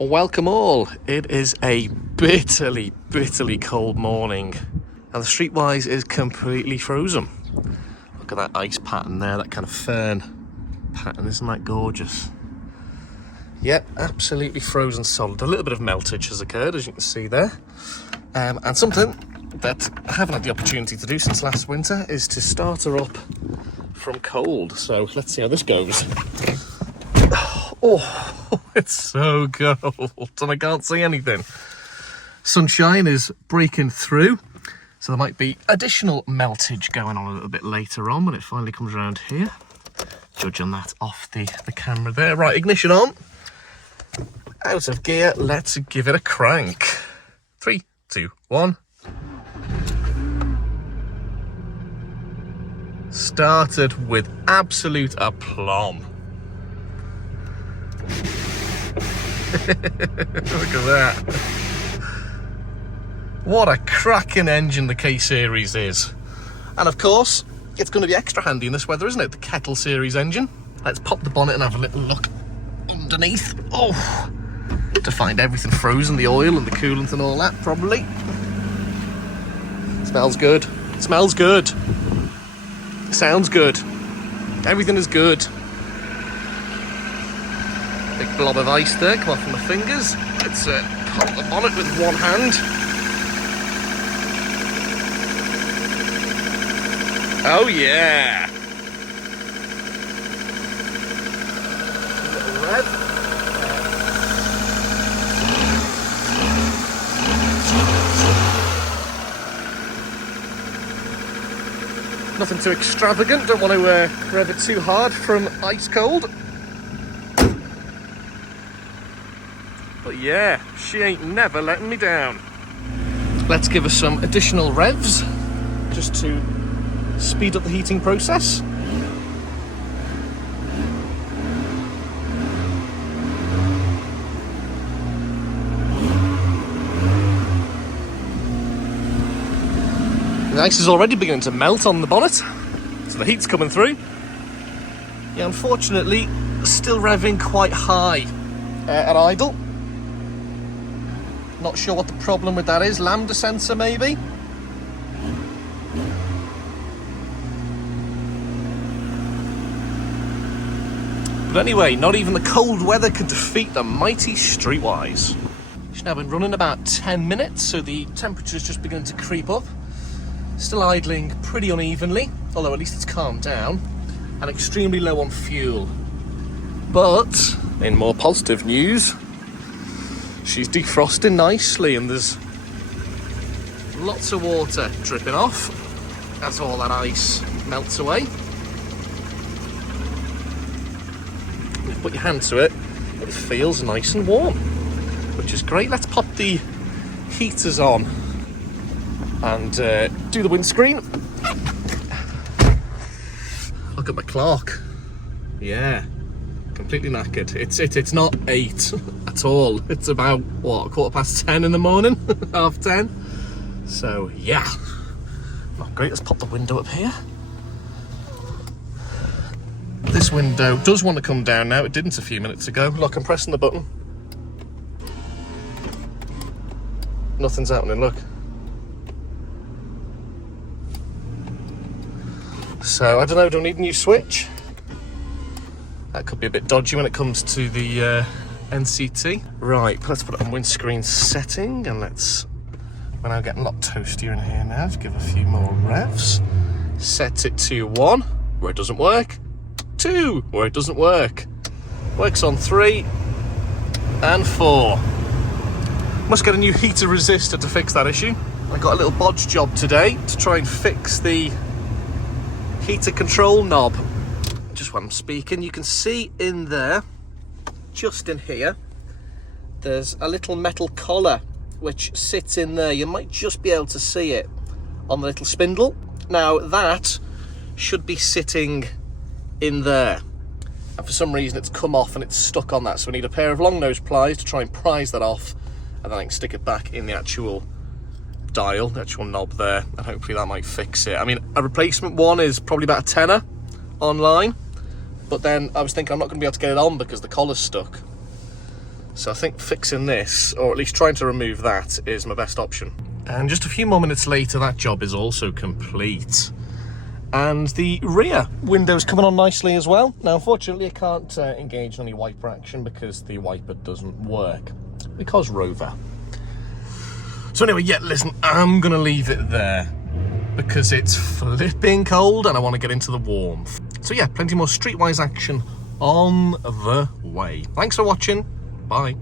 Welcome all. It is a bitterly cold morning and the Streetwise is completely frozen. Look at that ice pattern there, that kind of fern pattern, isn't that gorgeous? Yep, absolutely frozen solid. A little bit of meltage has occurred, as you can see there. And something that I haven't had the opportunity to do since last winter is to start her up from cold. So let's see how this goes. Oh, it's so cold and I can't see anything. Sunshine is breaking through, so there might be additional meltage going on a little bit later on when it finally comes around here. Judging that off the camera there. Right, ignition on. Out of gear, let's give it a crank. 3, 2, 1. Started with absolute aplomb. Look at that. What a cracking engine the K-Series is. And of course, it's going to be extra handy in this weather, isn't it? The Kettle Series engine. Let's pop the bonnet and have a little look underneath. Oh, to find everything frozen, the oil and the coolant and all that, probably. Smells good. Smells good. Sounds good. Everything is good. Big blob of ice there, come off from the fingers. Let's pop the bonnet with one hand. Oh yeah! Little rev. Nothing too extravagant, don't want to rev it too hard from ice cold. But yeah, she ain't never letting me down. Let's give her some additional revs, just to speed up the heating process. The ice is already beginning to melt on the bonnet, so the heat's coming through. Yeah, unfortunately, still revving quite high at idle. Not sure what the problem with that is. Lambda sensor, maybe? But anyway, not even the cold weather could defeat the mighty Streetwise. She's now been running about 10 minutes, so the temperature's just beginning to creep up. Still idling pretty unevenly, although at least it's calmed down, and extremely low on fuel. But, in more positive news, she's defrosting nicely and there's lots of water dripping off as all that ice melts away. If you put your hand to it, it feels nice and warm, which is great. Let's pop the heaters on and do the windscreen. Look at my clock. Yeah. Completely knackered. It's not 8 at all. It's about, what, 10:15 in the morning? 10:30. So, yeah. Not great. Let's pop the window up here. This window does want to come down now. It didn't a few minutes ago. Look, I'm pressing the button. Nothing's happening, look. So, I don't know, do I need a new switch? That could be a bit dodgy when it comes to the NCT. Right, let's put it on windscreen setting and we're now getting a lot toastier in here now. Let's give a few more revs. Set it to 1, where it doesn't work. 2, where it doesn't work. Works on 3 and 4. Must get a new heater resistor to fix that issue. I got a little bodge job today to try and fix the heater control knob. Just while I'm speaking, you can see in there, just in here, there's a little metal collar which sits in there. You might just be able to see it on the little spindle. Now that should be sitting in there, and for some reason it's come off and it's stuck on that, so we need a pair of long nose pliers to try and prise that off, and then I can stick it back in the actual dial, the actual knob there, and hopefully that might fix it. I mean, a replacement one is probably about a tenner online, but then I was thinking I'm not going to be able to get it on because the collar's stuck. So I think fixing this, or at least trying to remove that, is my best option. And just a few more minutes later, that job is also complete. And the rear window's coming on nicely as well. Now, unfortunately, I can't engage in any wiper action because the wiper doesn't work. Because Rover. So anyway, yeah, listen, I'm going to leave it there because it's flipping cold and I want to get into the warmth. So yeah, plenty more Streetwise action on the way. Thanks for watching. Bye.